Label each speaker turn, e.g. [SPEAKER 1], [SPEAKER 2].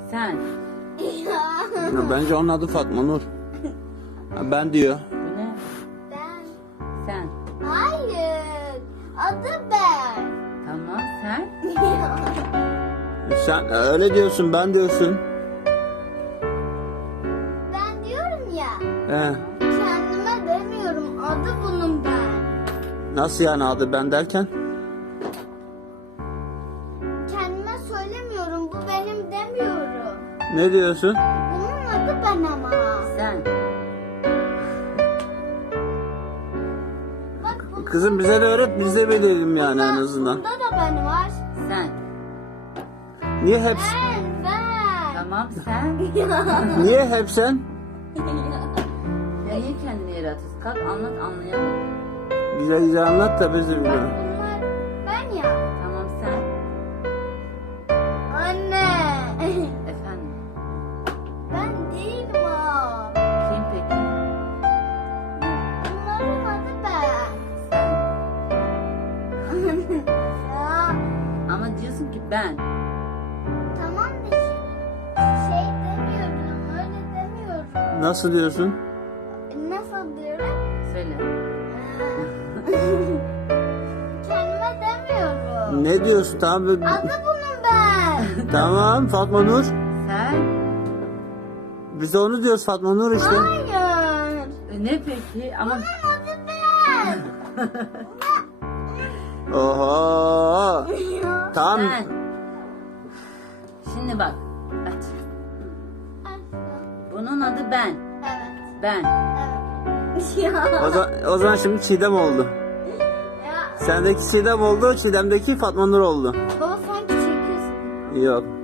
[SPEAKER 1] Sen.
[SPEAKER 2] Ya bence onun adı Fatma Nur. Ha, ben diyor.
[SPEAKER 1] Bu ne?
[SPEAKER 3] Ben.
[SPEAKER 1] Sen.
[SPEAKER 3] Hayır. Adı ben.
[SPEAKER 1] Tamam sen.
[SPEAKER 2] Sen öyle diyorsun, ben diyorsun.
[SPEAKER 3] Ben diyorum ya.
[SPEAKER 2] He.
[SPEAKER 3] Kendime demiyorum. Adı bunun ben.
[SPEAKER 2] Nasıl yani adı ben derken?
[SPEAKER 3] Kendime söylemiyorum. Bu benim demiyorum.
[SPEAKER 2] Ne diyorsun?
[SPEAKER 3] Bunun adı ben ama.
[SPEAKER 1] Sen.
[SPEAKER 3] Bak bu.
[SPEAKER 2] Kızım bize de öğret, biz de bilelim yani en azından.
[SPEAKER 3] Bunda da ben var.
[SPEAKER 1] Sen.
[SPEAKER 2] Niye hep
[SPEAKER 3] Ben.
[SPEAKER 1] Tamam sen.
[SPEAKER 2] niye hep sen?
[SPEAKER 1] Ya niye kendini yere atıyorsun? Kalk anlat anlayalım.
[SPEAKER 2] Güzel güzel anlat da biz de
[SPEAKER 3] Bak
[SPEAKER 2] bilelim.
[SPEAKER 3] bunlar ben ya.
[SPEAKER 1] Tamam sen.
[SPEAKER 3] Anne.
[SPEAKER 1] Efendim.
[SPEAKER 3] Ben değilim o.
[SPEAKER 1] Kim peki?
[SPEAKER 3] Bunların adı ben. Ya
[SPEAKER 1] Ama diyorsun ki ben.
[SPEAKER 3] tamam da şey demiyorum. Öyle demiyorum.
[SPEAKER 2] Nasıl diyorsun?
[SPEAKER 3] Nasıl diyorum?
[SPEAKER 1] Söyle.
[SPEAKER 3] Kendime demiyorum.
[SPEAKER 2] Ne diyorsun? Tamam.
[SPEAKER 3] Adı bunun ben.
[SPEAKER 2] Tamam Fatma Nur.
[SPEAKER 1] Sen.
[SPEAKER 2] Biz de onu diyoruz Fatma Nur işte.
[SPEAKER 3] Hayır.
[SPEAKER 1] Ne peki? Ama
[SPEAKER 3] Bunun adı ben.
[SPEAKER 2] Oho. Tamam.
[SPEAKER 1] sen. Şimdi bak. Aç. Bunun adı ben.
[SPEAKER 3] Evet.
[SPEAKER 1] Ben.
[SPEAKER 3] Evet. Ya.
[SPEAKER 2] O zaman şimdi Çiğdem oldu.
[SPEAKER 3] Ya.
[SPEAKER 2] Sendeki Çiğdem oldu, Çiğdem'deki Fatma Nur oldu.
[SPEAKER 3] Baba sanki çekiyorsun.
[SPEAKER 2] Yok.